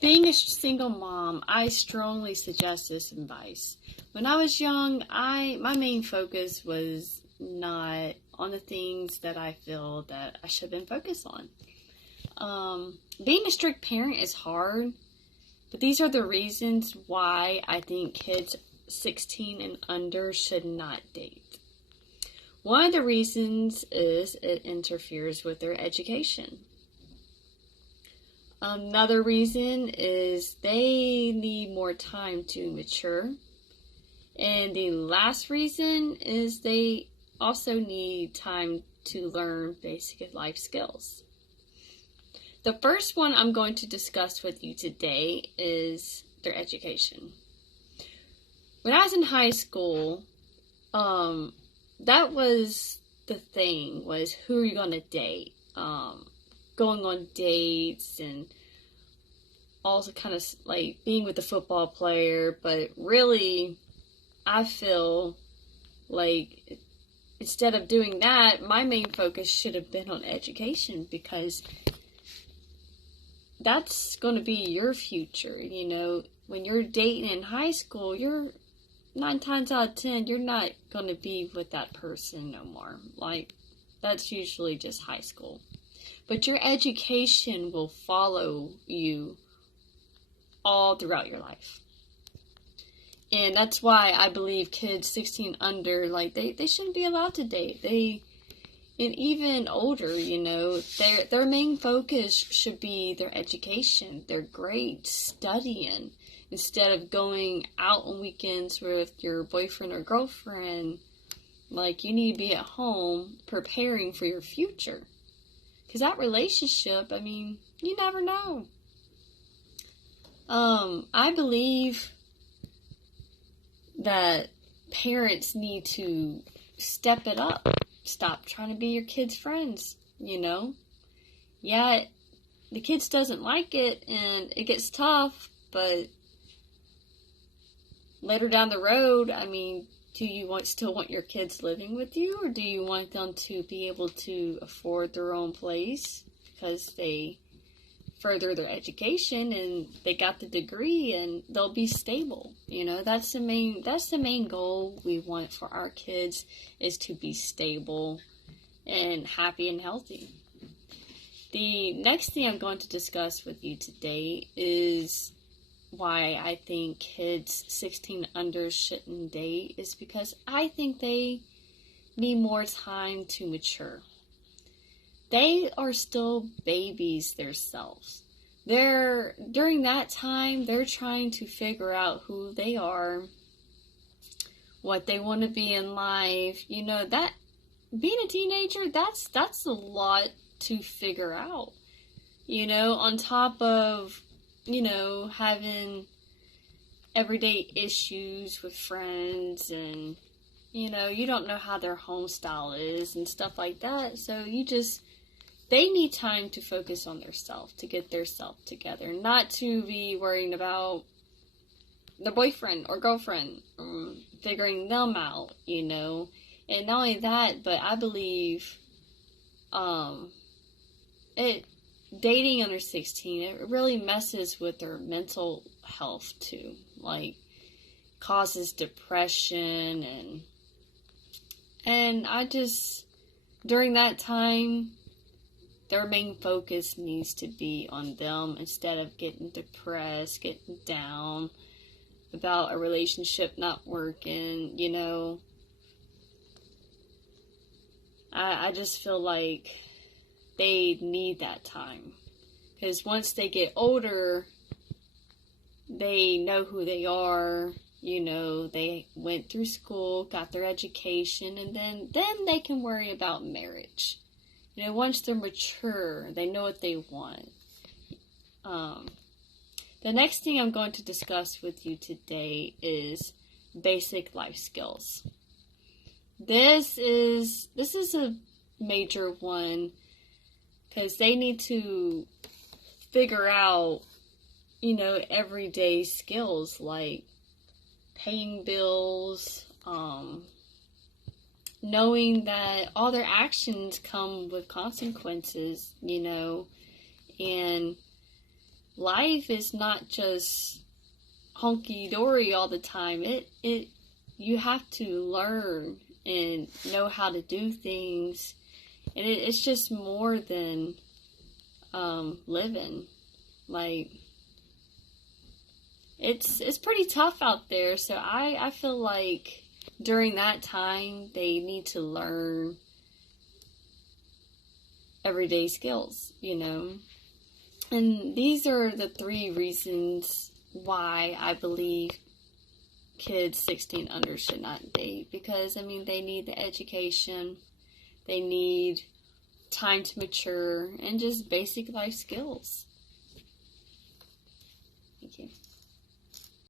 Being a single mom, I strongly suggest this advice. When I was young, my main focus was not on the things that I feel that I should have been focused on. Being a strict parent is hard, but these are the reasons why I think kids 16 and under should not date. One of the reasons is it interferes with their education. Another reason is they need more time to mature. And the last reason is they also need time to learn basic life skills. The first one I'm going to discuss with you today is their education. When I was in high school, that was the thing, was who are you going to date? Going on dates and also kind of like being with the football player, but really I feel like instead of doing that, my main focus should have been on education, because that's going to be your future. You know, when you're dating in high school, you're 9 times out of 10, you're not going to be with that person no more. Like, that's usually just high school. But your education will follow you all throughout your life. And that's why I believe kids 16 under, like, they shouldn't be allowed to date. And even older, you know, their main focus should be their education, their grades, studying, instead of going out on weekends with your boyfriend or girlfriend. Like, you need to be at home preparing for your future. Because that relationship, I mean, you never know. I believe that parents need to step it up. Stop trying to be your kids' friends, you know. Yeah, the kids doesn't like it and it gets tough, but later down the road, I mean, do you still want your kids living with you, or do you want them to be able to afford their own place because they further their education and they got the degree and they'll be stable? You know, that's the main goal we want for our kids, is to be stable and happy and healthy. The next thing I'm going to discuss with you today is why I think kids 16 under shouldn't date, is because I think they need more time to mature. They are still babies themselves. During that time, they're trying to figure out who they are, what they want to be in life. You know, that being a teenager, that's a lot to figure out. You know, on top of, you know, having everyday issues with friends, and, you know, you don't know how their home style is and stuff like that. So they need time to focus on their self, to get their self together, not to be worrying about their boyfriend or girlfriend, figuring them out, you know. And not only that, but I believe dating under 16, it really messes with their mental health too. Like, causes depression, and I just, during that time, their main focus needs to be on them instead of getting depressed, getting down about a relationship not working, you know. I just feel like they need that time. Because once they get older, they know who they are, you know, they went through school, got their education, and then they can worry about marriage. You know, once they're mature, they know what they want. The next thing I'm going to discuss with you today is basic life skills. This is a major one, because they need to figure out, you know, everyday skills like paying bills, knowing that all their actions come with consequences, you know, and life is not just hunky-dory all the time. You have to learn and know how to do things. And it's just more than living. Like, it's pretty tough out there. So I feel like during that time, they need to learn everyday skills, you know. And these are the 3 reasons why I believe kids 16 under should not date. Because, I mean, they need the education, they need time to mature, and just basic life skills. Thank you.